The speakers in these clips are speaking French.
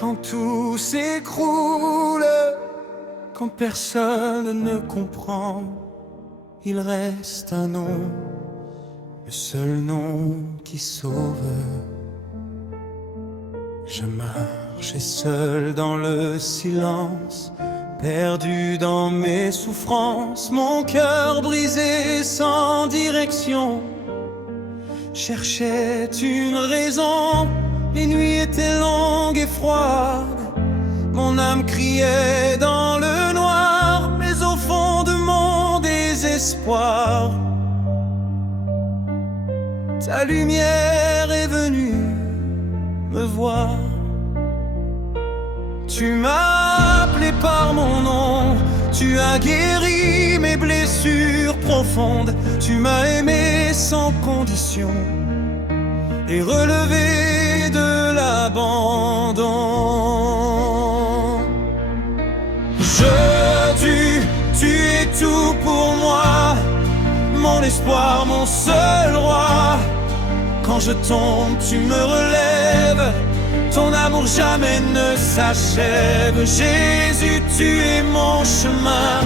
quand tout s'écroule, quand personne ne comprend, il reste un nom, le seul nom qui sauve. Je marchais seul dans le silence, perdu dans mes souffrances, mon cœur brisé sans direction. Cherchait une raison, les nuits étaient longues et froides. Mon âme criait dans le noir, mais au fond de mon désespoir, ta lumière est venue me voir. Tu m'as appelé par mon nom, tu as guéri mes blessures profondes. Tu m'as aimé sans condition et relevé de l'abandon. Tu es tout pour moi, mon espoir, mon seul roi. Quand je tombe, tu me relèves, ton amour jamais ne s'achève. Jésus, tu es mon chemin,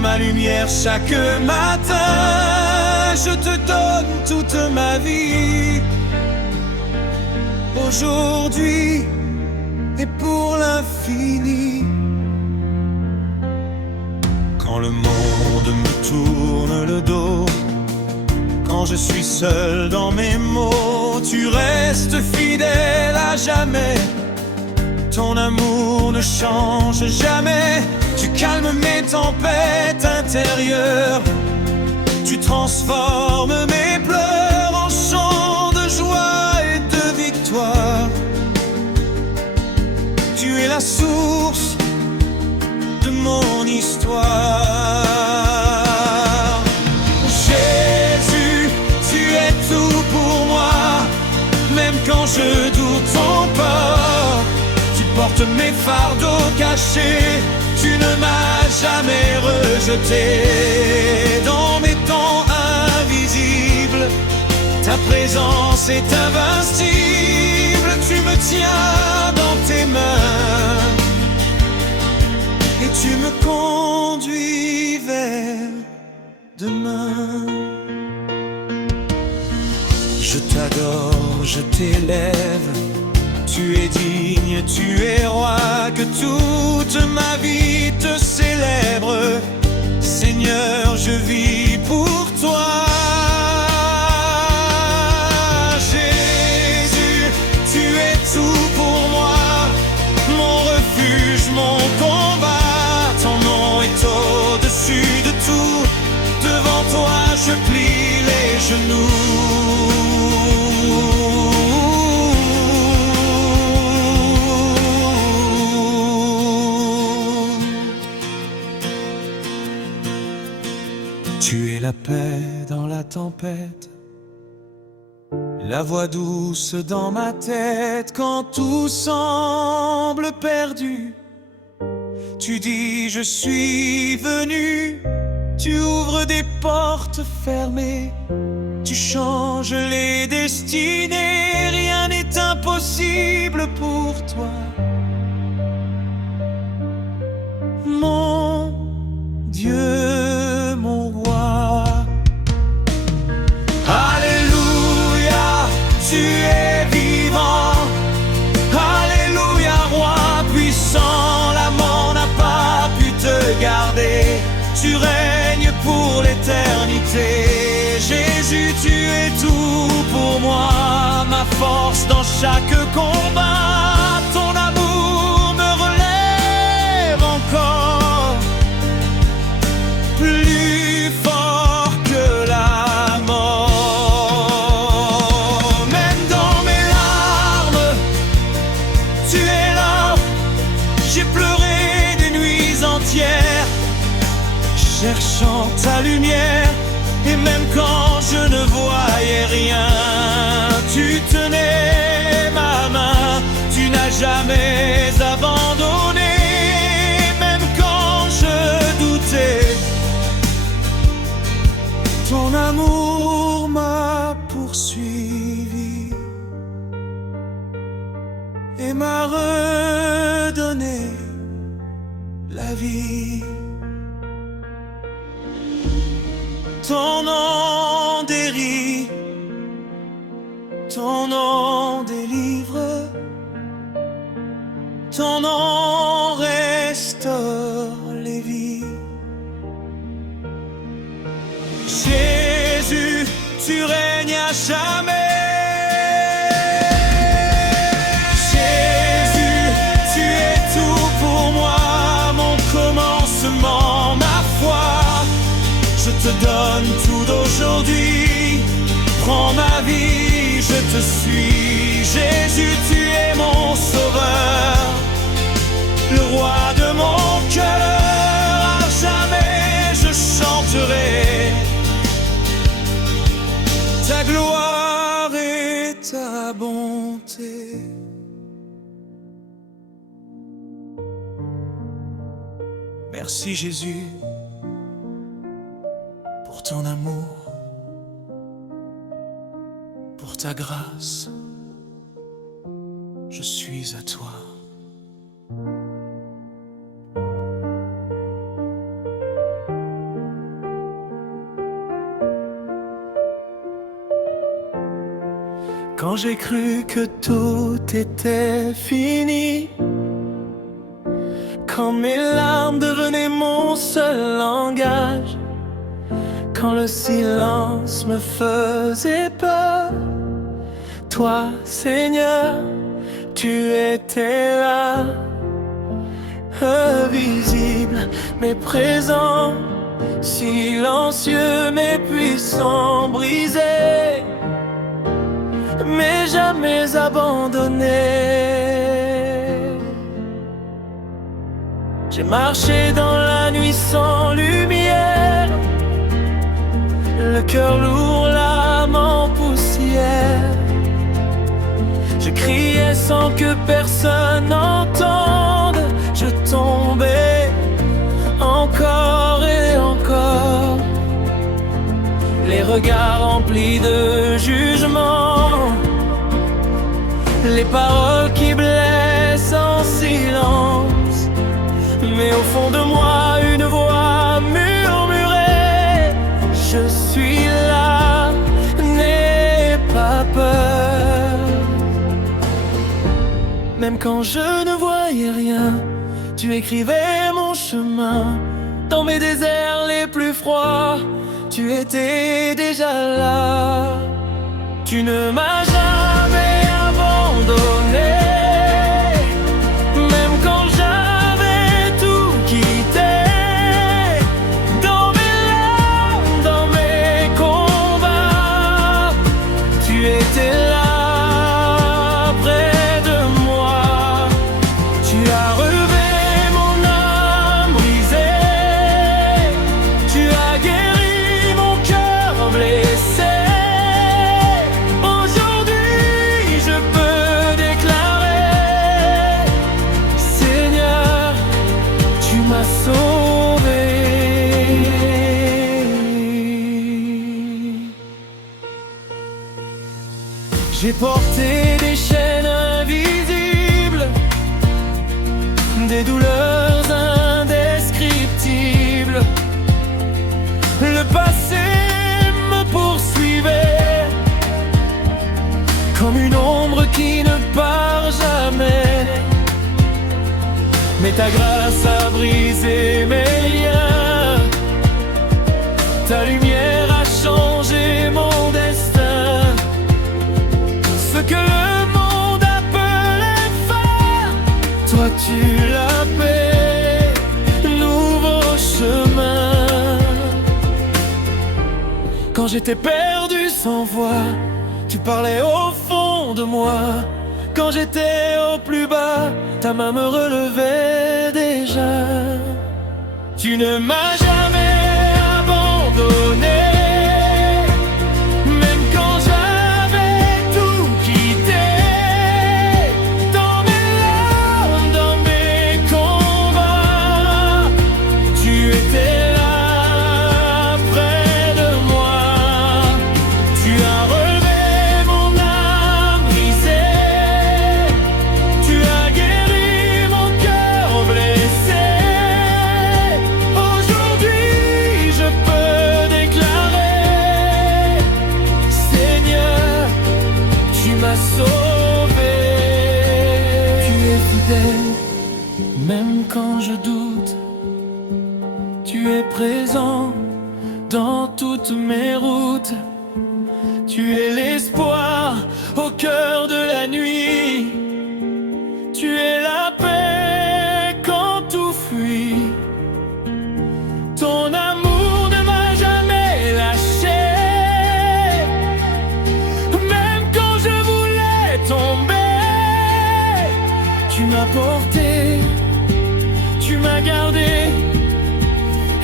ma lumière chaque matin. Je te donne toute ma vie, aujourd'hui et pour l'infini. Quand le monde me tourne le dos, quand je suis seul dans mes mots, tu restes fidèle à jamais. Ton amour ne change jamais. Tu calmes mes tempêtes intérieures. Tu transformes mes pleurs en chants de joie et de victoire. Tu es la source de mon histoire. Jésus, tu es tout pour moi, même quand je doute encore. Tu portes mes fardeaux cachés, tu ne m'as jamais rejeté. Dans mes temps invisibles, ta présence est invincible. Tu me tiens dans tes mains et tu me conduis vers demain. Je t'adore, je t'élève, tu es digne, tu es roi, que toute ma vie te célèbre. Seigneur, je vis pour toi. Jésus, tu es tout pour moi, mon refuge, mon combat. Ton nom est au-dessus de tout, devant toi je plie les genoux. Tu es la paix dans la tempête, la voix douce dans ma tête quand tout semble perdu. Tu dis je suis venu, tu ouvres des portes fermées, tu changes les destinées, rien n'est impossible pour toi. Mon Dieu, mon roi. Alléluia, tu es vivant. Alléluia, roi puissant, la mort n'a pas pu te garder. Tu règnes pour l'éternité. Jésus, tu es tout pour moi, ma force dans chaque combat. Ton amour me relève encore, plus fort que la mort. Même dans mes larmes, tu es là. J'ai pleuré des nuits entières, cherchant ta lumière. Et même quand je ne voyais rien, tu tenais ma main, tu n'as jamais abandonné. Même quand je doutais, ton amour m'a poursuivi et m'a la vie. Ton nom guérit, ton nom délivre, ton nom restaure les vies. Jésus, tu règnes à jamais. Jésus, tu es tout pour moi, mon commencement, ma foi. Je te donne tout d'aujourd'hui, prends ma vie, je te suis. Jésus, tu es mon sauveur, le roi de mon cœur. À jamais je chanterai ta gloire et ta bonté. Merci Jésus pour ton amour, pour ta grâce, je suis à toi. Quand j'ai cru que tout était fini, quand mes larmes devenaient mon seul langage, quand le silence me faisait peur, toi, Seigneur, tu étais là, invisible mais présent, silencieux mais puissant, brisé mais jamais abandonné. J'ai marché dans la nuit sans lumière, le cœur lourd, l'âme en poussière. Je criais sans que personne n'entende, je tombais encore et encore, les regards remplis de jugement, les paroles qui blessent en silence. Mais au fond de moi, une voix murmurait: je suis là, n'aie pas peur. Même quand je ne voyais rien, tu écrivais mon chemin. Dans mes déserts les plus froids, tu étais déjà là. Tu ne m'as jamais abandonné, même quand j'avais tout quitté. Dans mes larmes, dans mes combats, tu étais là près de moi. Tu as relevé mon âme brisée, tu as guéri mon cœur blessé. J'ai porté des chaînes invisibles, des douleurs indescriptibles. Le passé me poursuivait comme une ombre qui ne part jamais. Mais ta grâce a brisé mes liens, ta lumière a changé mon destin. Ce que le monde appelait fin, toi tu l'appelles nouveau chemin. Quand j'étais perdu sans voix, tu parlais au fond de moi. Quand j'étais au plus bas, ta main me relevait déjà. Tu ne m'as jamais abandonné. m'as sauvé. Tu es fidèle, même quand je doute. Tu es présent dans toutes mes routes. Tu es l'espoir au cœur de la nuit. Tu es la paix quand tout fuit. Ton amour ne m'a jamais lâché. Même quand je voulais tomber, tu m'as porté, tu m'as gardé.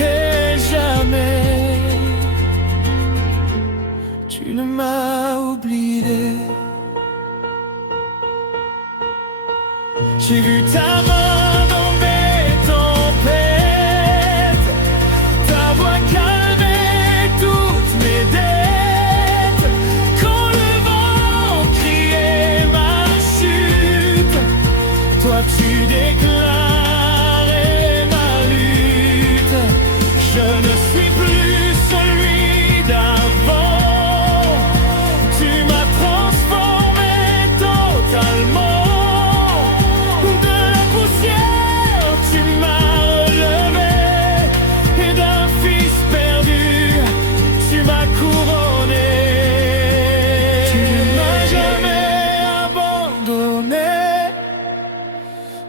Et jamais tu ne m'as oublié. J'ai vu ta main dans mes tempêtes, ta voix calmer toutes mes dettes. Quand le vent criait ma chute, toi tu déclarais ma lutte. Je ne suis plus celui d'avant. Tu m'as transformé totalement.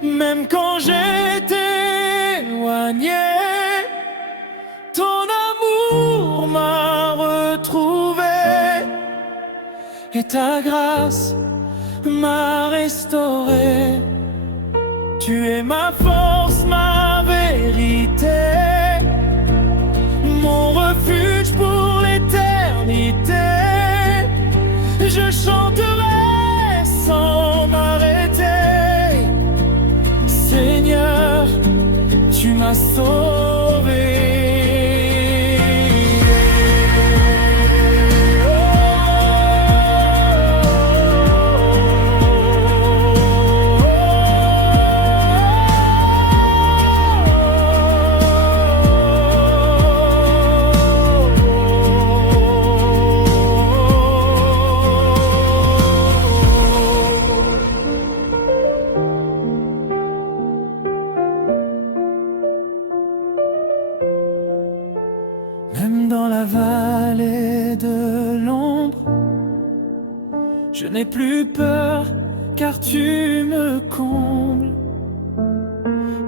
Même quand j'étais éloigné, ton amour m'a retrouvé. Et ta grâce m'a restauré. Tu es ma force, ma vérité, mon refuge pour l'éternité. Je chanterai sans m'arrêter. Seigneur, tu m'as sauvé. Même dans la vallée de l'ombre, je n'ai plus peur car tu me combles.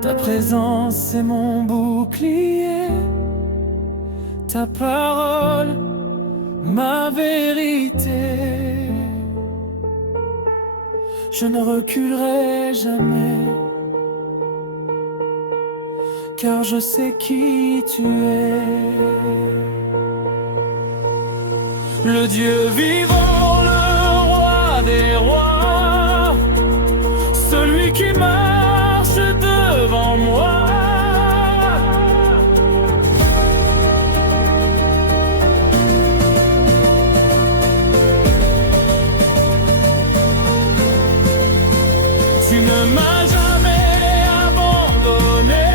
Ta présence est mon bouclier, ta parole, ma vérité. Je ne reculerai jamais, car je sais qui tu es. Le Dieu vivant, le roi des rois, celui qui marche devant moi. Tu ne m'as jamais abandonné,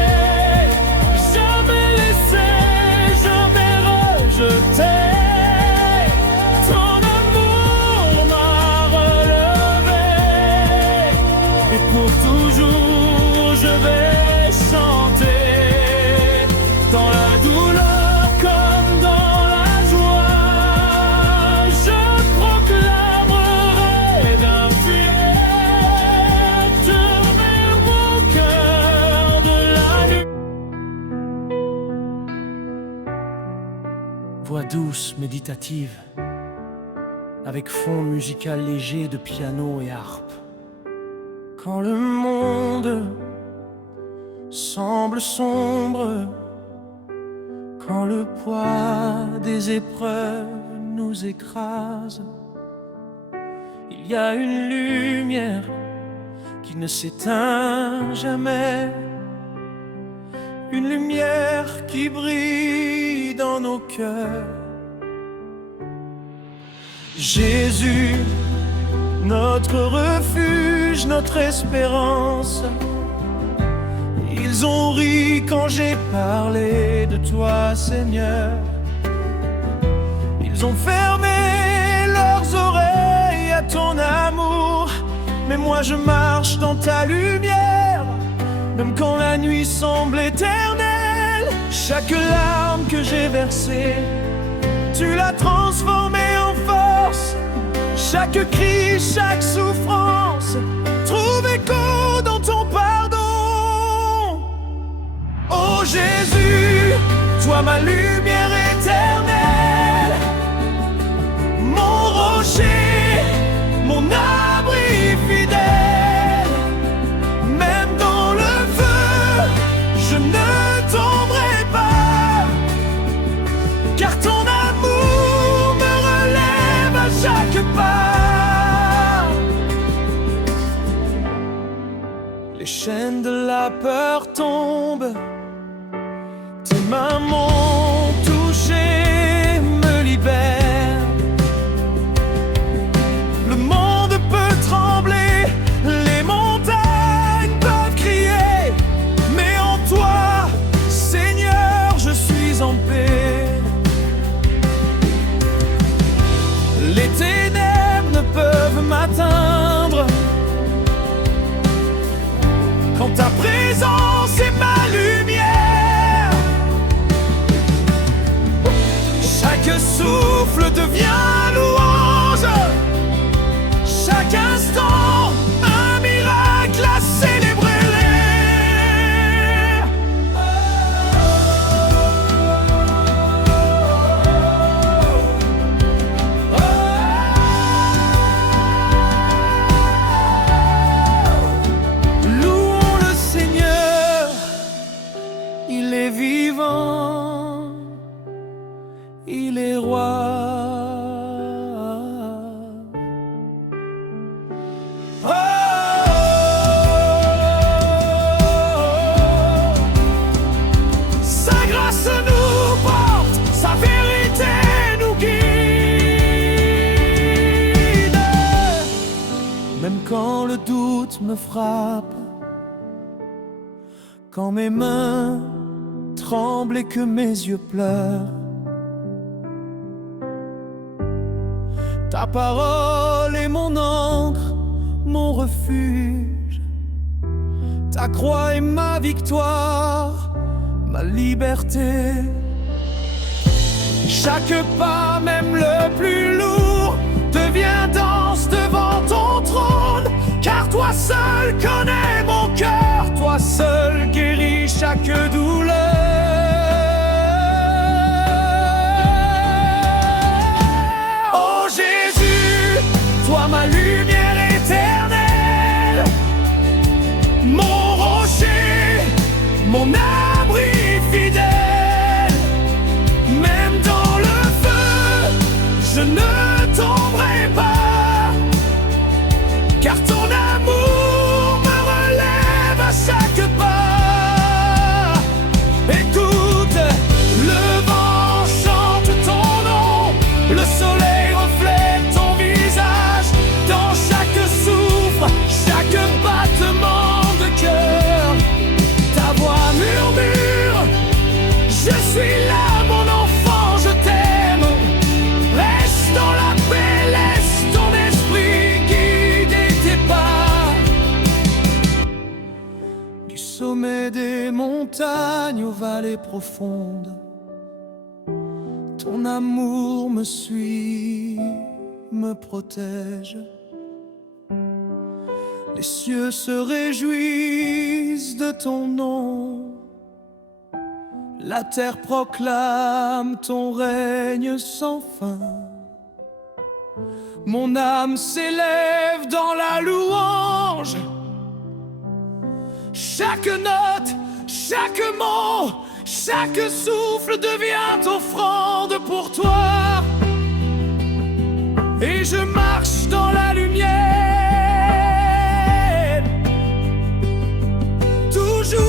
jamais laissé, jamais rejeté. Ton amour m'a relevé, et pour toujours je vais chanter. Dans la douleur comme dans la joie, je proclamerai d'un fier tourner mon cœur de la nuit. Voix douce, méditative, avec fond musical léger de piano et harpe. Quand le monde semble sombre, quand le poids des épreuves nous écrase, il y a une lumière qui ne s'éteint jamais, une lumière qui brille dans nos cœurs. Jésus, notre refuge, notre espérance. Ils ont ri quand j'ai parlé de toi, Seigneur. Ils ont fermé leurs oreilles à ton amour. moi je marche dans ta lumière. Même quand la nuit semble éternelle, chaque larme que j'ai versée, tu l'as transformée en force. Chaque cri, chaque souffrance trouve écho dans ton pardon. Oh Jésus, toi ma lumière éternelle, mon rocher, mon abri fidèle. Même dans le feu, je ne tomberai pas, car ton amour me relève à chaque pas. Les chaînes de la peur tombent, tes mains m'ont touché, me libère. Le monde peut trembler, les montagnes peuvent crier, mais en toi, Seigneur, je suis en paix. Les ténèbres ne peuvent m'atteindre, quand ta présence est ma lumière. Chaque souffle devient louange, chaque instant un miracle à célébrer. Louons le Seigneur, il est vivant, il est roi. Sa grâce nous porte, sa vérité nous guide. Même quand le doute me frappe, quand mes mains tremblent et que mes yeux pleurent, ta parole est mon ancre, mon refuge. Ta croix est ma victoire, ma liberté. Chaque pas, même le plus lourd, devient danse devant ton trône. Car toi seul connais mon cœur, toi seul guéris chaque douleur. Oh Jésus, toi ma lumière éternelle, mon rocher, mon abri fidèle. Même dans le feu, je ne tomberai pas, car ton amour me relève à chaque pas. Écoute, le vent chante ton nom, le soleil reflète ton visage. Dans chaque souffle, chaque battement de cœur, ta voix murmure, je suis là mon enfant, je t'aime. Reste dans la paix, laisse ton esprit guider tes pas. Du sommet des montagnes aux vallées profondes, ton amour me suit, me protège. Les cieux se réjouissent de ton nom, la terre proclame ton règne sans fin. Mon âme s'élève dans la louange. Chaque note, chaque mot, chaque souffle devient offrande pour toi. Et je marche dans la lumière, toujours.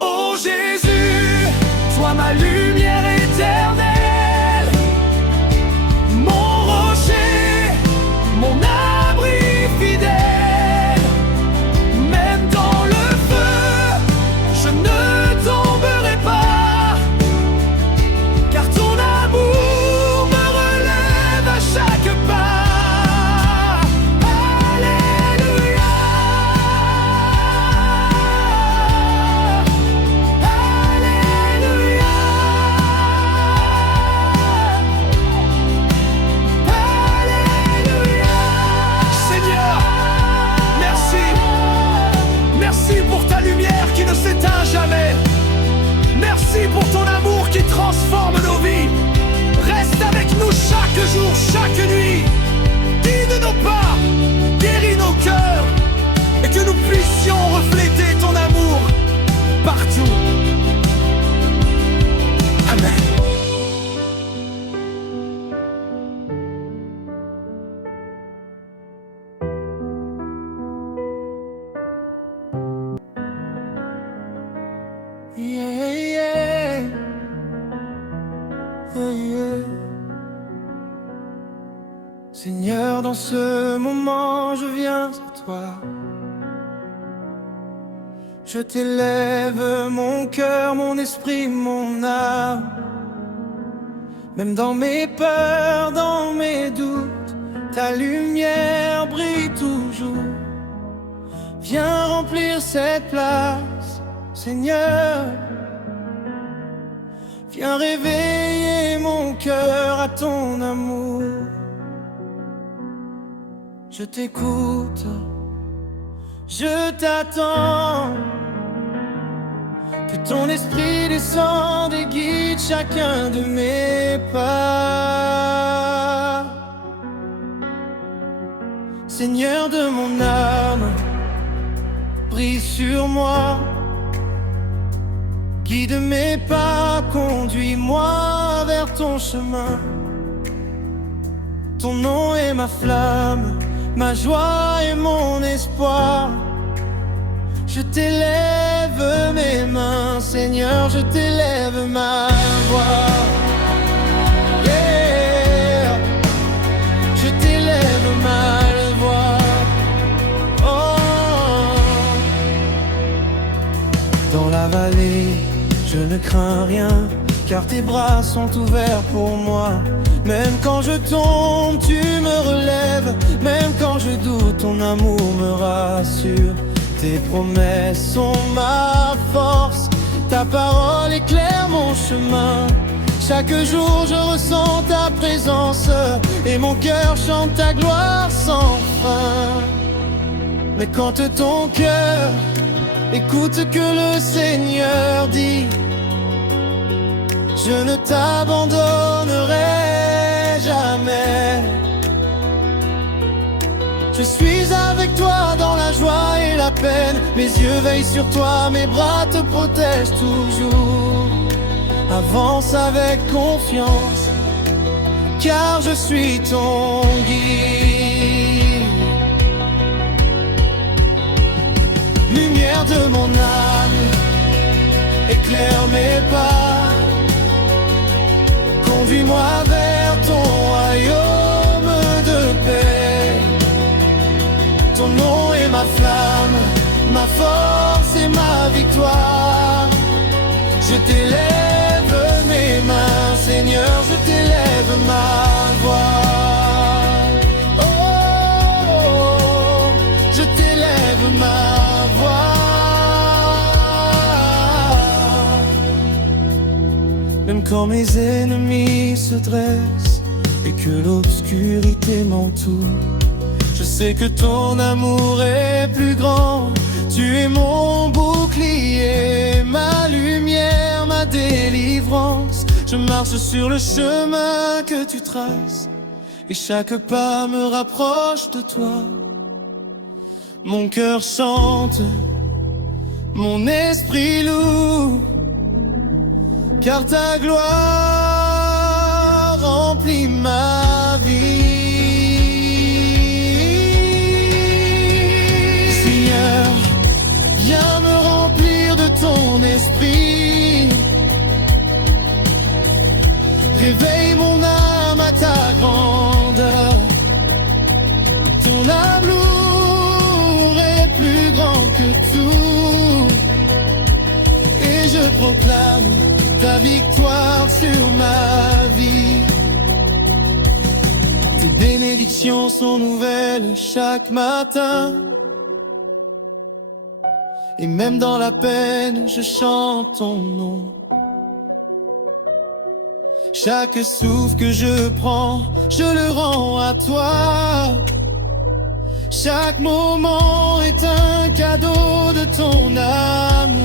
Oh Jésus, sois ma lumière éternelle, mon rocher, mon abri fidèle. Même dans le feu, je ne tomberai pas, chaque jour, chaque nuit. Guide nos pas, guéris nos cœurs, et que nous puissions refléter ton amour partout. Amen. Yeah, yeah. Yeah, yeah. Seigneur, dans ce moment, je viens à toi. Je t'élève mon cœur, mon esprit, mon âme. Même dans mes peurs, dans mes doutes, ta lumière brille toujours. Viens remplir cette place, Seigneur. Viens réveiller mon cœur à ton amour. Je t'écoute, je t'attends. Que ton esprit descende et guide chacun de mes pas. Seigneur de mon âme, brille sur moi. Guide mes pas, conduis-moi vers ton chemin. Ton nom est ma flamme, ma joie et mon espoir. Je t'élève mes mains, Seigneur, je t'élève ma voix. Yeah, je t'élève ma voix. Oh. Dans la vallée, je ne crains rien, car tes bras sont ouverts pour moi. Même quand je tombe, tu me relèves. Même quand je doute, ton amour me rassure. Tes promesses sont ma force. Ta parole éclaire mon chemin. Chaque jour je ressens ta présence et mon cœur chante ta gloire sans fin. Mais quand ton cœur écoute ce que le Seigneur dit, je ne t'abandonnerai jamais. Je suis avec toi dans la joie et la peine. Mes yeux veillent sur toi, mes bras te protègent toujours. Avance avec confiance, car je suis ton guide. Lumière de mon âme, éclaire mes pas. Conduis-moi vers ton royaume de paix. Ton nom est ma flamme, ma force et ma victoire. Je t'élève mes mains, Seigneur, je t'élève ma voix. Oh, je t'élève ma voix. Même quand mes ennemis se dressent et que l'obscurité m'entoure, je sais que ton amour est plus grand. Tu es mon bouclier, ma lumière, ma délivrance. Je marche sur le chemin que tu traces et chaque pas me rapproche de toi. Mon cœur chante, mon esprit loue, car ta gloire remplit ma vie. Viens me remplir de ton esprit. Réveille mon âme à ta grandeur. Ton amour est plus grand que tout. Et je proclame ta victoire sur ma vie. Tes bénédictions sont nouvelles chaque matin. Et même dans la peine, je chante ton nom. Chaque souffle que je prends, je le rends à toi. Chaque moment est un cadeau de ton amour.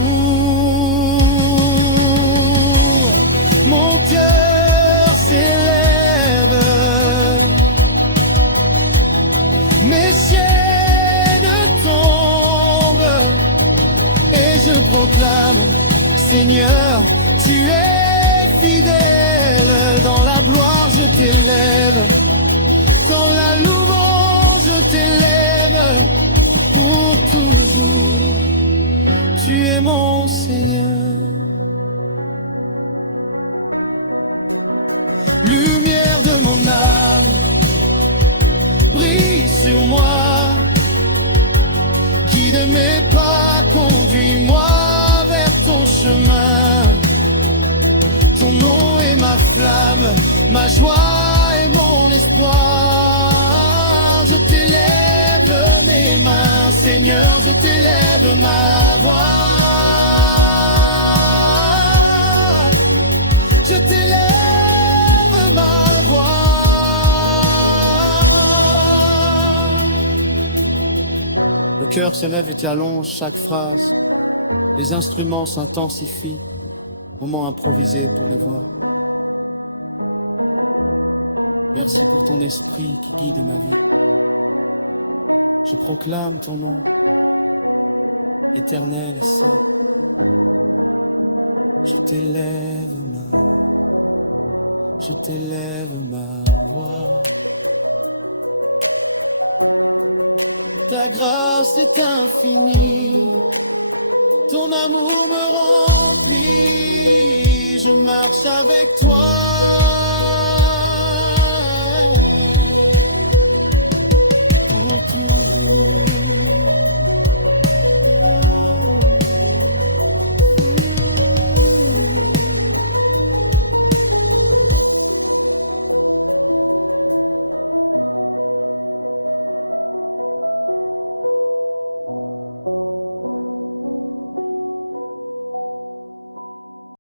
Mon cœur s'élève Seigneur, tu es fidèle. Dans la gloire, je t'élève. Dans la louange, je t'élève. Pour toujours, tu es mon Seigneur. Lumière de mon âme, brille sur moi. Guide mes pas, conduis-moi vers ton chemin. Ton nom est ma flamme, ma joie et mon espoir. Je t'élève mes mains, Seigneur, je t'élève ma voix. Je t'élève ma voix. Le cœur s'élève et allonge chaque phrase. Les instruments s'intensifient. Moment improvisé pour les voix. Merci pour ton esprit qui guide ma vie. Je proclame ton nom, éternel et saint. Je t'élève ma voix. Ta grâce est infinie, ton amour me remplit. Je marche avec toi